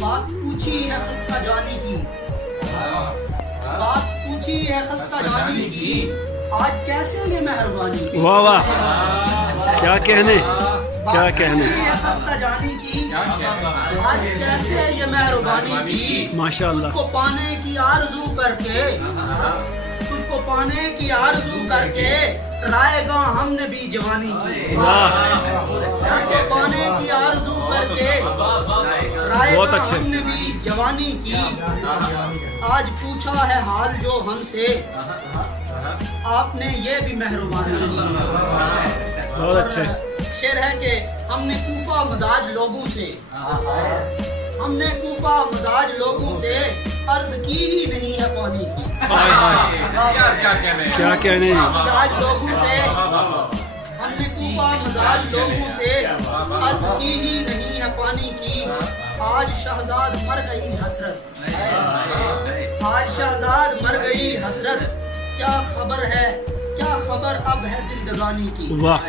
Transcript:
बात पूछी है खस्ता जानी की, बात पूछी है खस्ता जानी की, आज कैसे ये मेहरबानी की। वाह वाह, क्या कहने, क्या कहने। खस्ता जानी की, आज कैसे ये मेहरबानी की। माशाअल्लाह। तुझको पाने की आरज़ू करके, तुझको पाने की आरज़ू करके रायगा हमने भी जवानी की। तुझको पाने की आरज़ू करके बहुत अच्छे। हमने भी जवानी की। आज पूछा है हाल जो हमसे, आपने ये भी मेहरबानी की। बहुत अच्छे। शेर है कि हमने कूफा मजाज लोगों से, हमने कूफा मजाज लोगों से अर्ज की ही नहीं है पानी की। क्या कहने। मजाज लोगों से, हमने कूफा मजाज लोगों से अर्ज की ही नहीं है पानी की। आज शहजाद मर गई हसरत, आज शहजाद मर गई हसरत, क्या खबर है, क्या खबर अब है जिंदगानी की। वाह।